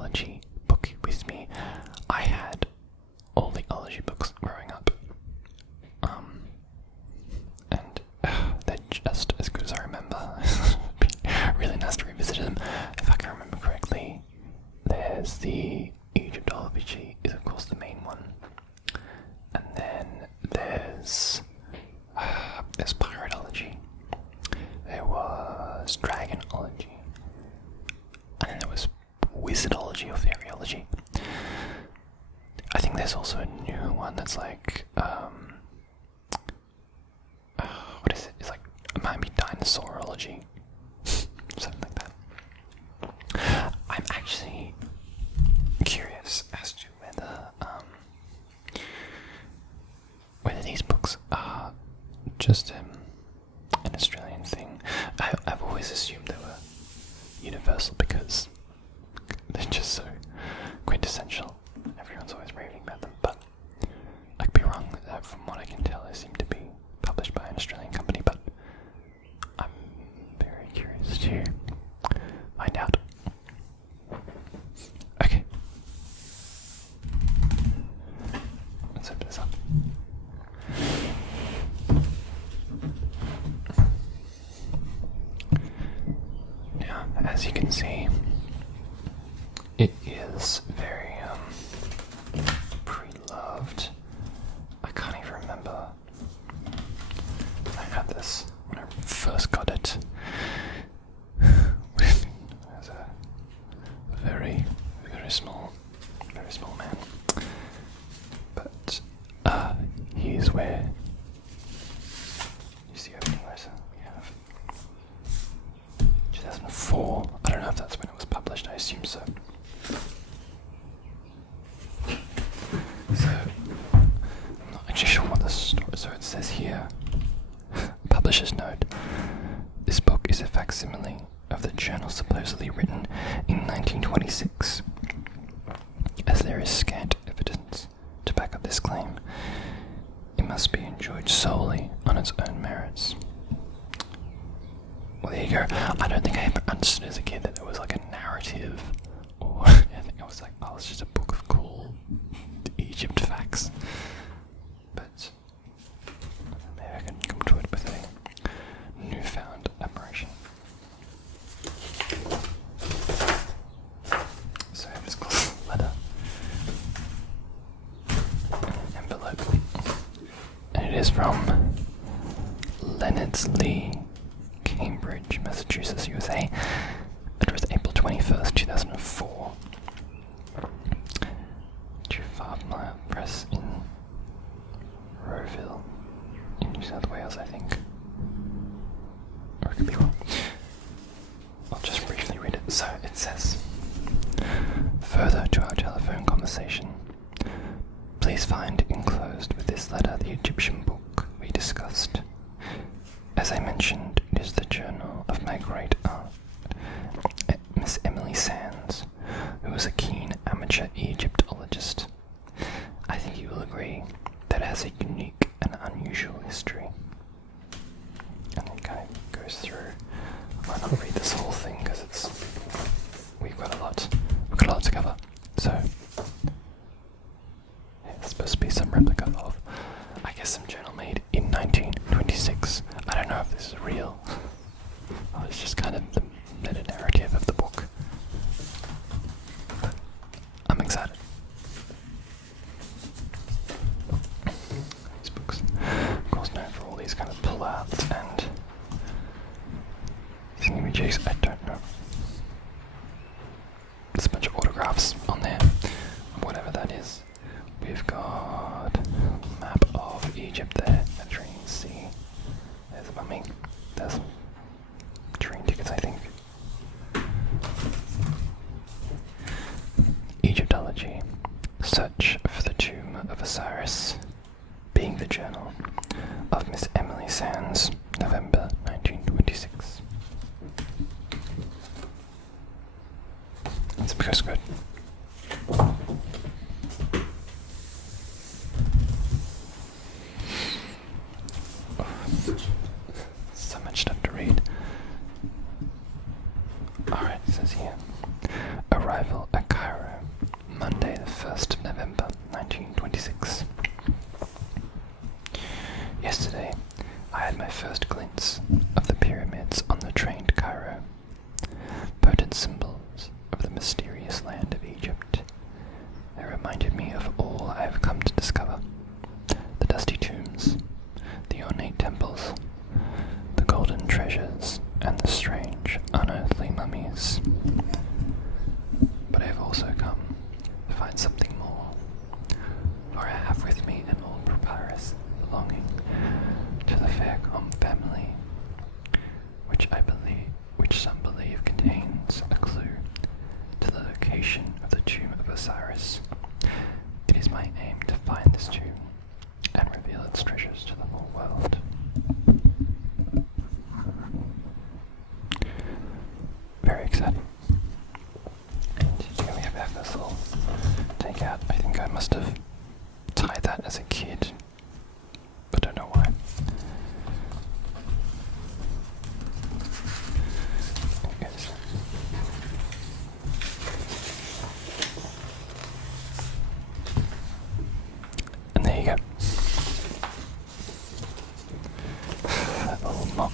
ology book with me. I had all the ology books growing up, and they're just as good as I remember. It'd be really nice to revisit them. If I can remember correctly, there's the Egyptology is of course the main one, and then there's piratology. There was dragonology, and then there was wizardology or fairyology. I think there's also a new one that's like, what is it? It's like, it might be dinosaurology, something like that. I'm actually curious as to whether these books are just an Australian thing. I've always assumed they were universal because they're just so quintessential. Everyone's always raving about them, but I could be wrong. From what I can tell, they seem to be published by an Australian company, but I'm very curious to find out. Okay. Let's open this up. Now, as you can see, it is very pre-loved. I can't even remember. I had this when I first got it. As a very, very small man. But here's where you see opening letter. We have 2004. I don't know if that's when it was published. I assume so. So, I'm not actually sure what the story. So it says here, publisher's note. This book is a facsimile of the journal supposedly written in 1926. As there is scant evidence to back up this claim, it must be enjoyed solely on its own merits. Well, there you go. I don't think I ever understood as a kid that it was like a narrative, or I think it was like, oh, it's just a book of cool Egypt facts. But maybe I can come to it with a newfound admiration. So I have this cool letter, an envelope, and it is from Leonard's Lee, Cambridge, Massachusetts, USA. Address April 21st, 2004. To Farmland Press in Rowville, in New South Wales, I think. Or I could be wrong. I'll just briefly read it. So it says, further to our telephone conversation, please find enclosed with this letter the Egyptian book we discussed. As I mentioned, it is the journal of my great aunt, Miss Emily Sands, who was a keen amateur Egyptologist. I think you will agree that it has a unique and unusual history. And it kind of goes through. I might not read this whole thing because we've got a lot to cover. So yeah, it's supposed to be some replica of, I guess, some journal made in 1926. I don't know if this is real. Oh, it's just kind of the meta-narrative of the book. But I'm excited. These books, of course, known for all these kind of pull-outs and thingy-majigs. I don't know. There's a bunch of autographs on there, whatever that is. We've got a map of Egypt there, Mediterranean Sea. There's a mummy. There's train tickets, I think. Egyptology. Search for the Tomb of Osiris. Being the journal of Miss Emily Sands, November 1926. It's because good. So much stuff to read. Alright, it says here. Arrival at Cairo very exciting. And here we have this little takeout. I think I must have tied that as a kid, but don't know why. And there you go. That little mock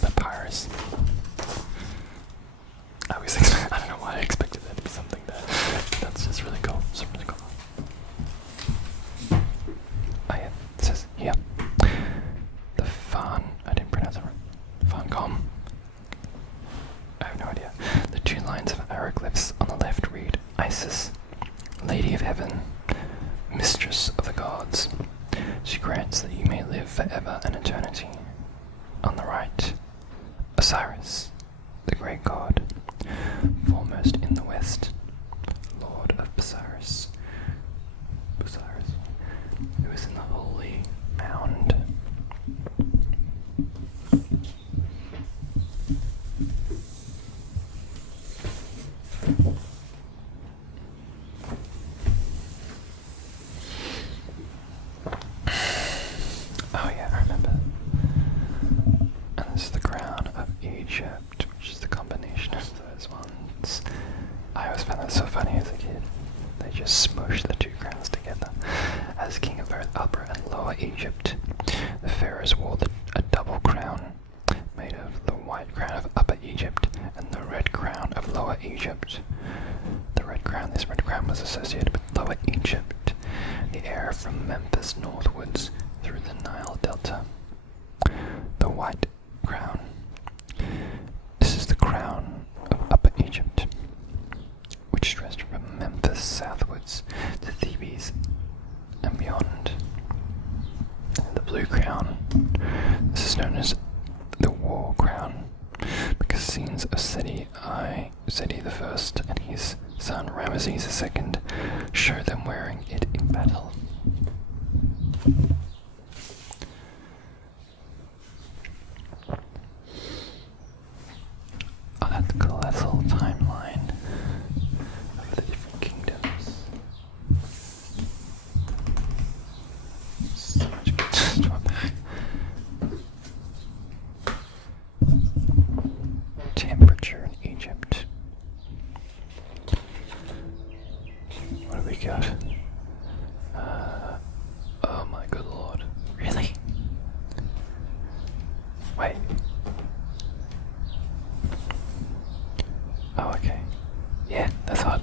papyrus. I don't know why I expected there to be something there. That's just really cool. It's really cool. Oh yeah, it says here. The I didn't pronounce it right. Fancom. I have no idea. The two lines of hieroglyphs on the left read Isis, Lady of Heaven, Mistress of the Gods. She grants that you may live forever and eternity. On the right, Osiris, the great god, foremost in the west, Lord of Osiris, who is in the holy mound. Oh yeah, I remember. And this is the crown of Egypt, which is the combination of those ones. I always found that so funny as a kid. They just smushed the two crowns together. As king of both Upper and Lower Egypt, the pharaohs wore a double crown made of the white crown of Upper Egypt and the red crown of Lower Egypt. This red crown was associated with Lower Egypt, the area from Memphis northwards through the Nile Delta. The white crown. This is the crown of Upper Egypt, which stretched from Memphis southwards to Thebes and beyond. And the blue crown. This is known as the war crown, because scenes of Seti I and his son Ramesses II show them wearing it in battle. Oh, that's cool. That's a little timeline of the different kingdoms. So much good stuff. Temperature in Egypt. What do we got? Oh my good lord. Really? Wait. Oh, okay. Yeah, that's hot.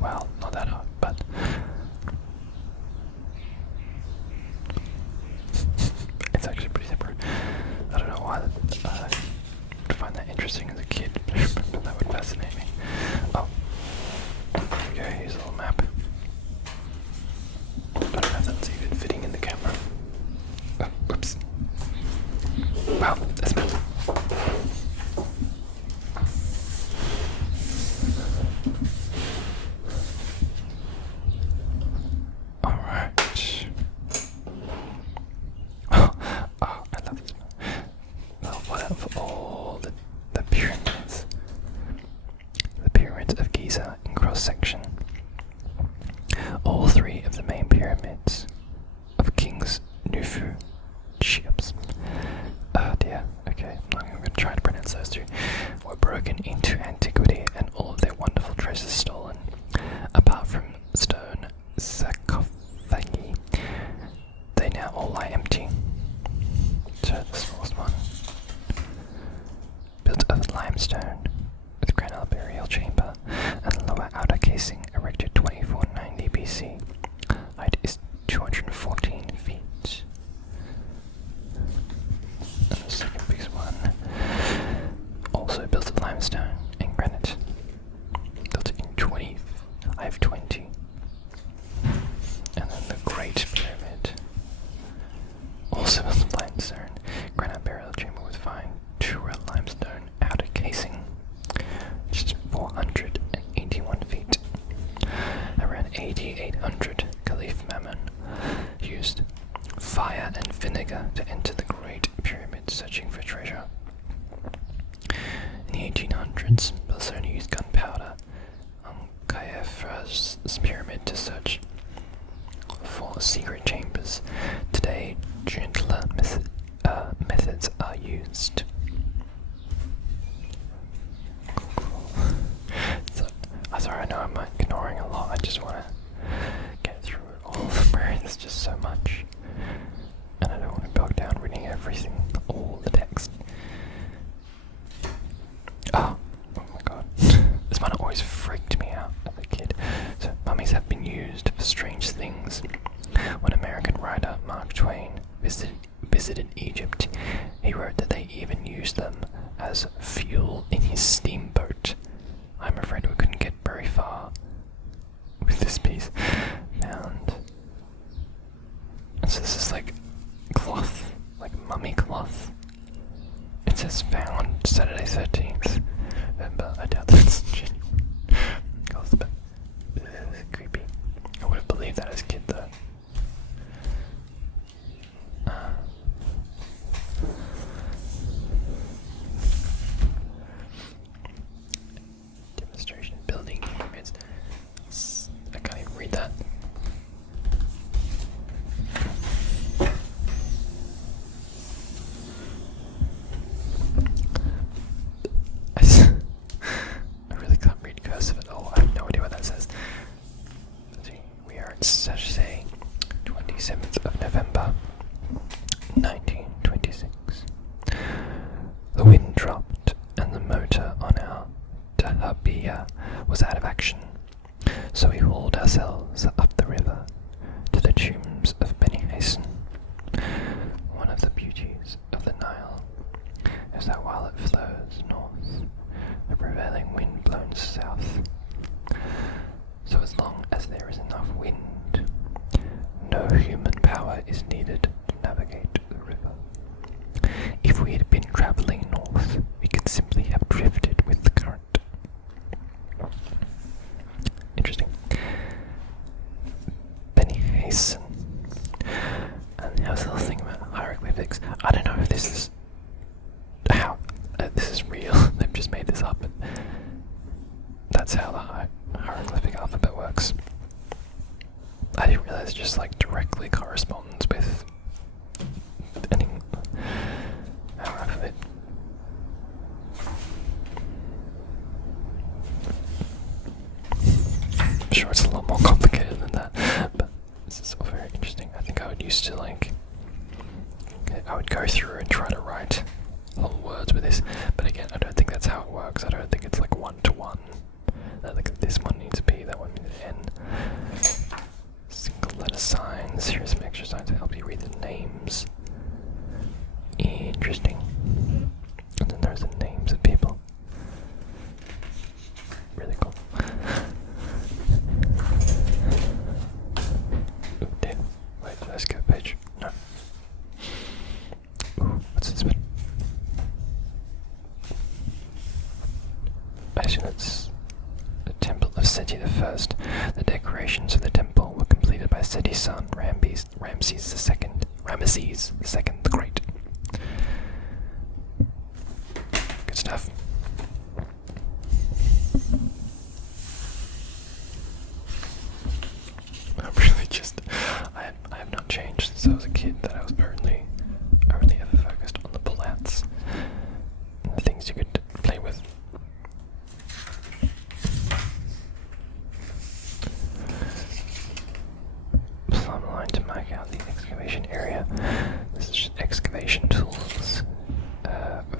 Well, not that hot, but it's actually pretty separate. I don't know why I find that interesting as a kid, but that would fascinate me. Oh, there we go, here's a little map. I don't know if that's even fitting in the camera. Oh, whoops. Wow, that's bad. Alright. Oh, I love this one. Oh, what of all the pyramids? The pyramids of Giza in cross-section. All three of the main pyramids of Kings Khufu, Cheops. Oh dear, okay, I'm going to try to pronounce those two. Were broken into antiquity and all of their wonderful treasures stolen. Apart from stone sarcophagi, they now all lie empty. So the smallest one, built of limestone with granular burial chamber and lower outer casing, erected 2490 BC. Height is 214 feet. And the second biggest one, also built of limestone and granite, built in 520. And then the Great Pyramid, also built of limestone, granite burial chamber with fine Tura limestone outer casing, which is 481 feet. Around 8800, Caliph Mammon used fire and vinegar to enter the Great Pyramids searching for treasure. In the 1800s, Barcelona used gunpowder on Khaifra's pyramid to search for secret chambers. Today, gentler methods are used. So, sorry, I know I'm ignoring a lot. I just want to get through it all. There's just so much, and I don't want to bog down reading everything, all the text. Oh my god. This one always freaked me out as a kid. So, mummies have been used for strange things. When American writer Mark Twain visited Egypt, he wrote that they even used them as fuel in his steamboat. I'm afraid we couldn't get very far with this piece found. And so this is like cloth, like mummy cloth. It says found Saturday 13th November. I doubt that's genuine cloth, but creepy. I would have believed that as a kid though. Demonstration building pyramids. I can't even read that. I really can't read cursive at all. I have no idea what that says. Let's see. We are at Saturday, 27th of November, 1926. The wind dropped and the motor on our dahabeah was out of action, so we hauled ourselves up the river to the tombs of Beni Hasan. One of the beauties of the Nile is that while it flows north, the prevailing wind blows south. So as long as there is enough wind, no human power is needed to navigate the river. If we had been travelling north, we could simply have drifted with the current. Interesting. Beni Hasan. And how's the little thing about hieroglyphics? I don't know if this is how this is real. They've just made this up, but that's how the hieroglyphic alphabet works. I didn't realize it just like directly corresponds with our alphabet. I'm sure it's a lot more complicated than that, but this is all very interesting. I think I would used to I would go through and try to write whole words with this, but again, I don't think that's how it works. I don't think it's like one-to-one. I think this one needs a P, that one needs an N. Single letter signs. Here's some exercise to help you read the names. Interesting. And then there's the names of people. Really cool. Ooh, damn. Wait, did I skip a page? No. Ooh, what's this one? I assume it's the Temple of Seti I. The decorations of the temple were completed by Seti's son, Ramses II. Ramesses II the Great. Good stuff. I'm really just, I have not changed since I was a kid. That I was only ever focused on the pullouts and the things you could play with. Plumb line to mark out the excavation area. This is just excavation tools.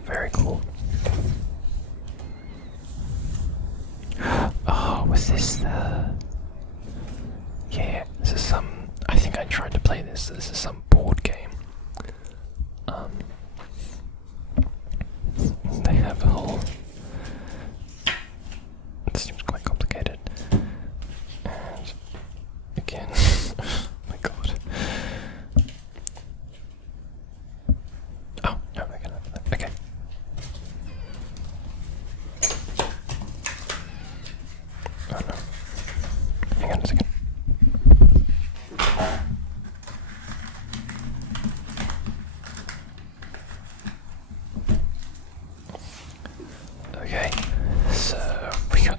Very cool. Oh, was this the... Yeah, this is some... I think I tried to play this. This is some board game. They have a whole... It seems quite complicated. And... Again... oh my god. Oh, no, I can open that. Okay. Oh no. Hang on a second.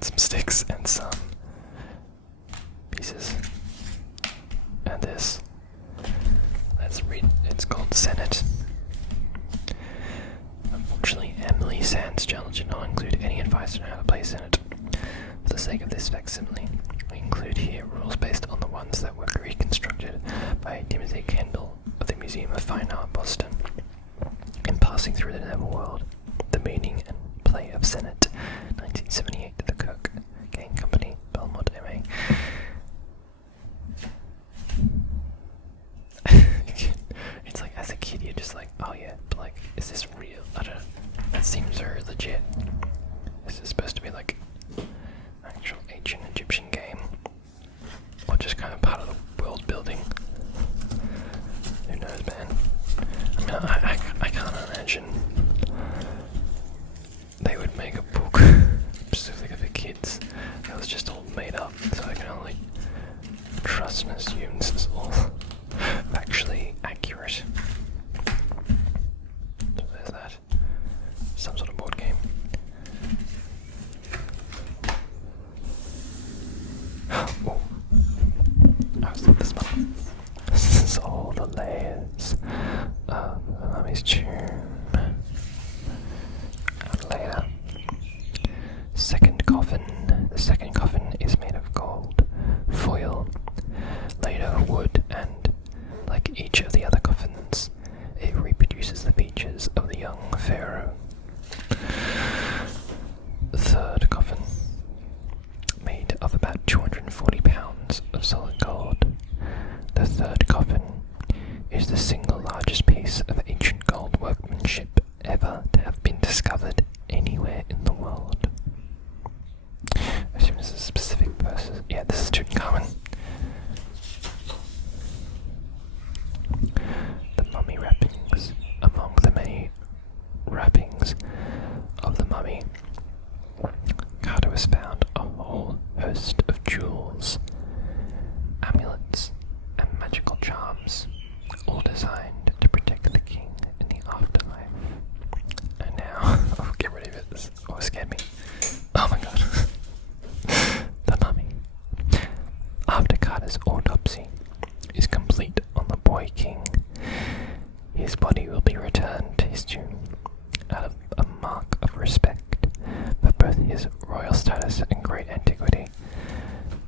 and some sticks and some pieces. And this. Let's read. It's called Senate. Unfortunately, Emily Sand's journal did not include any advice on how to play Senate. For the sake of this facsimile, we include here rules based on the ones that were reconstructed by Timothy Kendall of the Museum of Fine Art, Boston. In passing through the Neverworld, the meaning and play of Senate, 1978, The Kirk Game Company, Belmont, MA. It's like, as a kid, you're just like, oh yeah, but like, is this real? I don't know. That seems very legit. Is this supposed to be like actual ancient Egyptian game? Or just kind of part of the world building? Who knows, man? I mean, I can't imagine they would make a book specifically for kids that was just all made up, so I can only trust and assume this is all factually accurate. So there's that. Some sort of board game. Oh, I was like this one. This is all the layers of the mummy's tomb. Layer. Second coffin. The second coffin is made of gold foil, laid over wood, and like each of the other coffins, it reproduces the features of the young pharaoh. The third coffin, made of about 240 pounds of solid gold. The third coffin is the single largest piece of ancient gold workmanship ever to have been discovered anywhere in the world. I assume this is specific verses. Yeah, this is Tutankhamun. The mummy wrappings. Among the many wrappings of the mummy, Carter has found a whole host of jewels, amulets, and magical charms, all designed to protect the king in the afterlife. And now, oh, get rid of it. This always scared me. Oh my god. The mummy. After Carter's autopsy is complete on the boy king, his body will be returned to his tomb out of a mark of respect for both his royal status and great antiquity.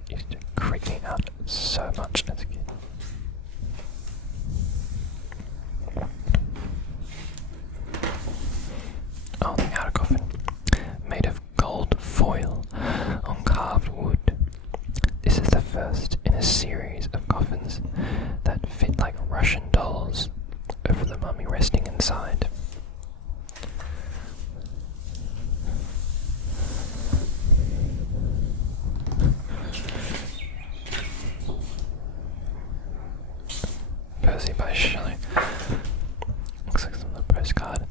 It used to creep me out so much as a kid. Oh, the outer coffin, made of gold foil on carved wood. This is the first in a series of coffins that fit like Russian dolls over the mummy resting inside. Percy by Shelley. Looks like some of the postcard.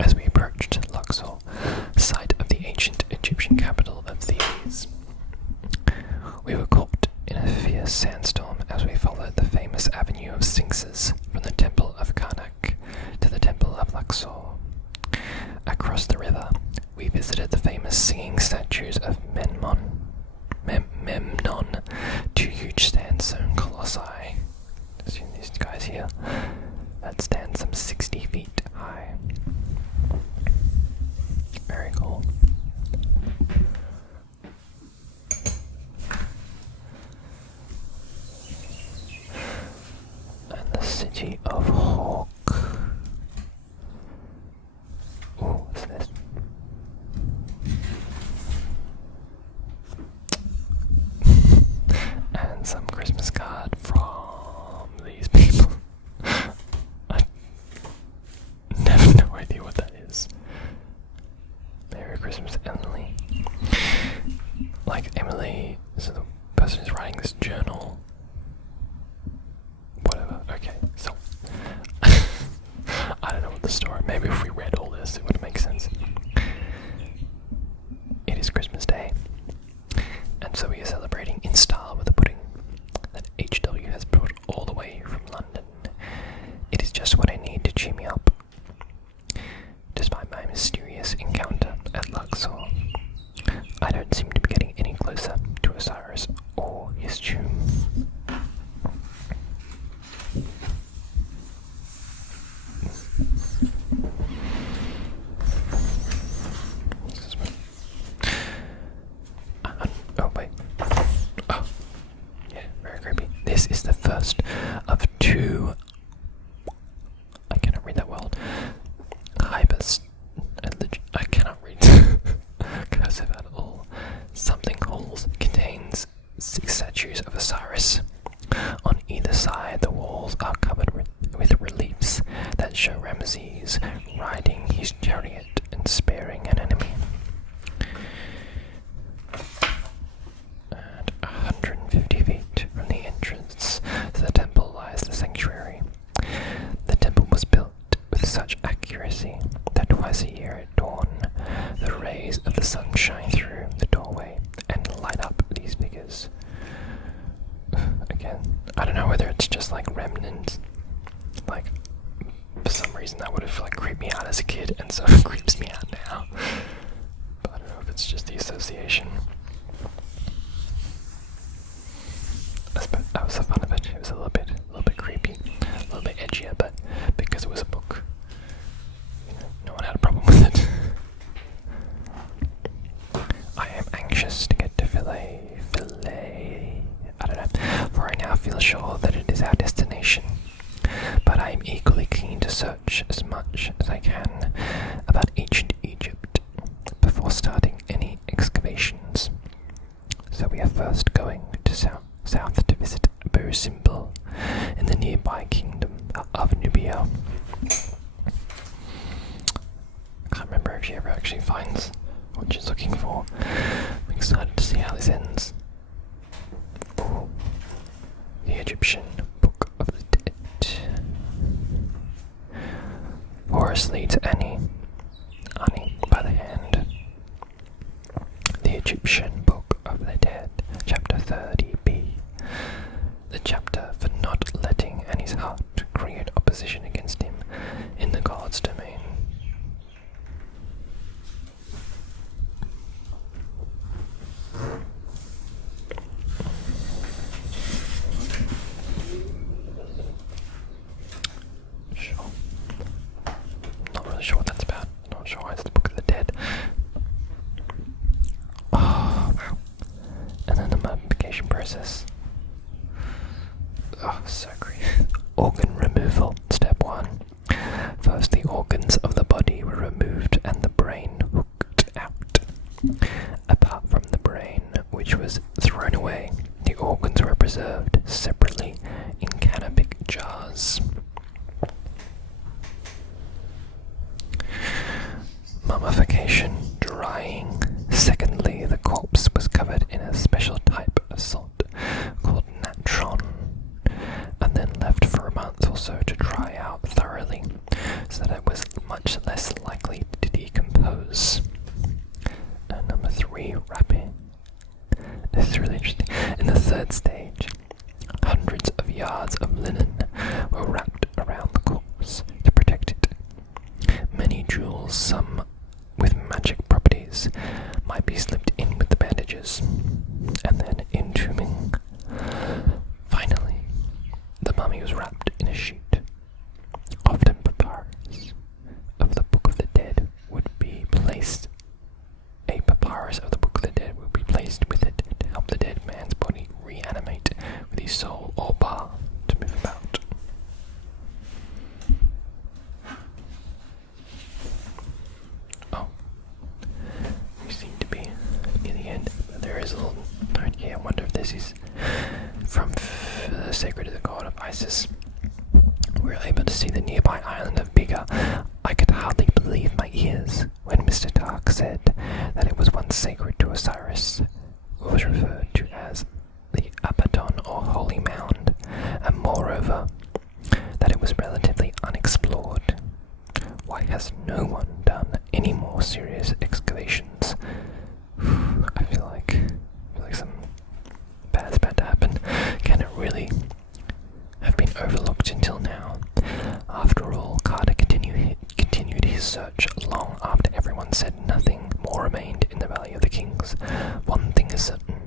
As we approached Luxor, site of the ancient Egyptian capital of Thebes, we were caught in a fierce sandstorm as we followed the famous avenue of sphinxes from the temple of Karnak to the temple of Luxor. Across the river, we visited the famous singing statues of Memnon, two huge sandstone colossi. Assume these guys here that stand some 60 feet high. Very cool. And the city of Hawk. Ooh, what's this? And some Christmas card from these people. I have no idea what that is. Merry Christmas, Emily. Like Emily, so the person who's writing this journal. Whatever. Okay, so are covered with reliefs that show Ramses riding his chariot and sparing an enemy. At 150 feet from the entrance to the temple lies the sanctuary. The temple was built with such accuracy that twice a year at dawn, the rays of the sun shine through the doorway and light up these figures. Again, I don't know whether it's just like remnants, like for some reason that would have like creeped me out as a kid and so it creeps me out now. But I don't know if it's just the association. That was the fun of it. It was a little bit creepy, a little bit edgier, but because it was a book, no one had a problem with it. I am anxious to get to Philae, I don't know, for I now feel sure that it is our destination. But I am equally keen to search as much as I can about ancient Egypt before starting any excavations. So we are first going to south to visit Abu Simbel in the nearby kingdom of Nubia. I can't remember if she ever actually finds what she's looking for. I'm excited to see how this ends. Ooh. The Egyptian Book of the Dead. Horus leads Annie by the hand. The Egyptian Book of the Dead, Chapter 30b. The chapter for not letting Annie's heart create opposition against him in the God's domain. Sure. Not really sure what that's about. Not sure why it's the Book of the Dead. Oh, wow. And then the mummification process. Oh, so creepy. Organ removal. Step 1. First, the organs of the body were removed and the brain hooked out. Apart from the brain, which was thrown away, the organs were preserved separately in canopic jars. Mummification, drying. Secondly, the corpse was covered in a special type of salt called natron, and then left for a month or so to dry out thoroughly, so that it was much less likely to decompose. And number 3, wrapping. This is really interesting. In the third stage, hundreds of yards of linen were wrapped around the corpse to protect it. Many jewels, some with magic properties, might be slipped in with the bandages, and then entombing. Finally, the mummy was wrapped in a sheet. Often papyrus of the Book of the Dead would be placed. A papyrus of the Book of the Dead would be placed with it to help the dead man's body reanimate with his soul or bar to move about. Oh, we seem to be near the end, but there is a little note here. I wonder if this is from the sacred of the god of Isis. We were able to see the nearby island of Biga. I could hardly believe my ears when Mr. Tark said that it was once sacred to Osiris, what was referred to as the Abaddon or Holy Mound, and moreover, that it was relatively unexplored. Why has no one done any more serious excavations? I feel like something bad's about to happen. Can it really have been overlooked until now? After all, Carter continued his search long after everyone said nothing more remained in the Valley of the Kings. One thing is certain,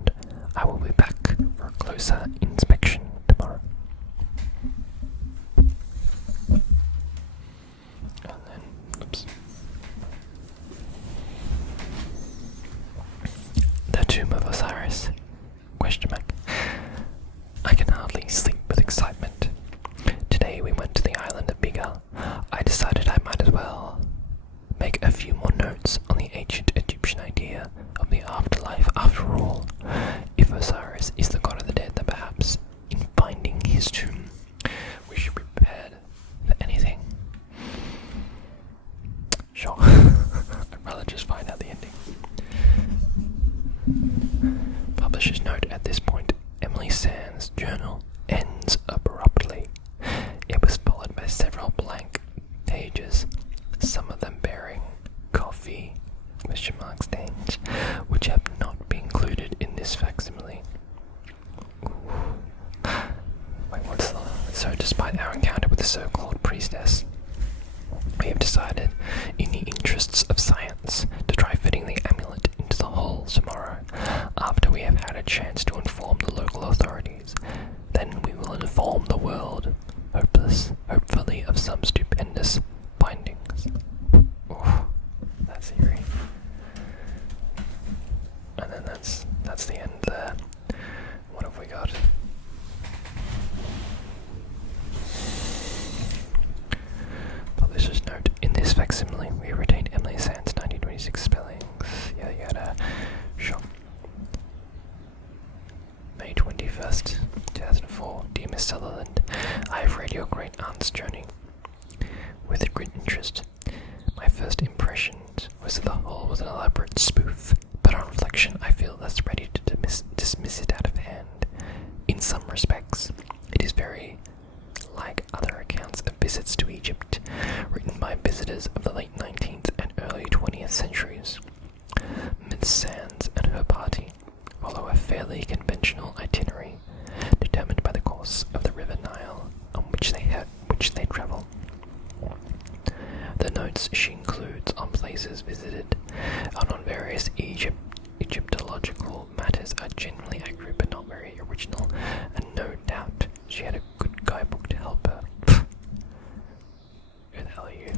I will be back for a closer inspection tomorrow. And then, oops. The Tomb of Osiris? Question mark. I can hardly sleep with excitement. Today we went to the island of Biga. I decided I might as well make a few more notes on the ancient Egyptian idea of the afterlife despite our encounter with the so-called priestess. We have decided, in the interests of science, to try fitting the amulet into the hole tomorrow, after we have had a chance to inform the local authorities. Then we will inform the world, hopefully of some stupendous findings. Oof, that's eerie. And then that's the end there. What have we got? Publisher's note. In this facsimile, we retained Emily Sand's 1926 spellings. Yada yada. Shop. May 21st, 2004. Dear Miss Sutherland, I have read your great aunt's journey with great interest. My first impression was that the whole was an elaborate spoof, but on reflection I feel less ready to dismiss it out of hand. In some respects, it is very like other accounts of visits to Egypt, written by visitors of the late 19th and early 20th centuries. Miss Sands and her party follow a fairly conventional itinerary, determined by the course of the River Nile on which they travel. The notes she includes on places visited and on various Egyptological matters are generally accurate but not very original, and no doubt she had a good guidebook to help her. Who the hell are you?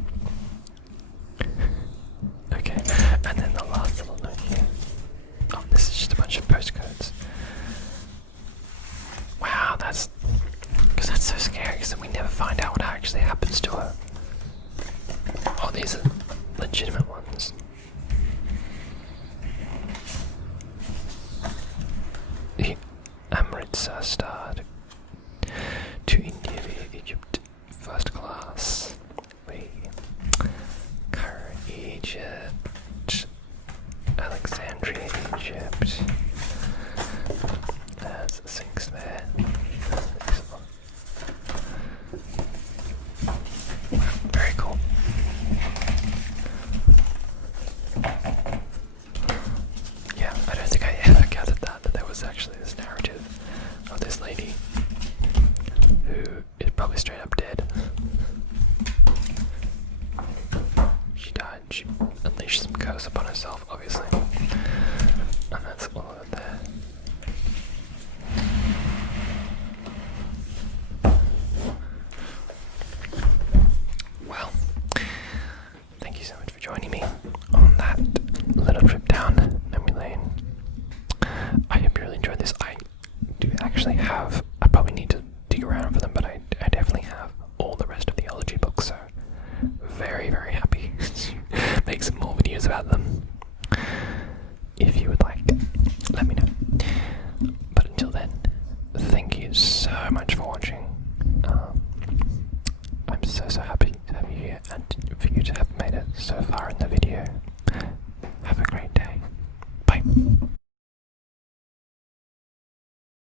Okay, and then the last little note here. Oh, this is just a bunch of postcodes. Wow, that's so scary, because then we never find out what actually happens to her. Oh, these are legitimate ones. The Amritsar starred to India via Egypt, first class. Cairo, Egypt, Alexandria, Egypt. There's 6 there. Very cool. Yeah, I don't think I ever gathered that there was actually this narrative of this lady who is probably straight up dead. She died, she unleashed some curse upon herself, obviously. And that's all of it there. Well, thank you so much for joining me on that little trip down memory lane. I hope you really enjoyed this. I do actually have, I probably need to dig around for them, but I definitely have all the rest of the ology books, so very, very happy to make some more videos about them. If you would like, let me know. But until then, thank you so much for watching. I'm so happy to have you here and for you to have made it so far in the video.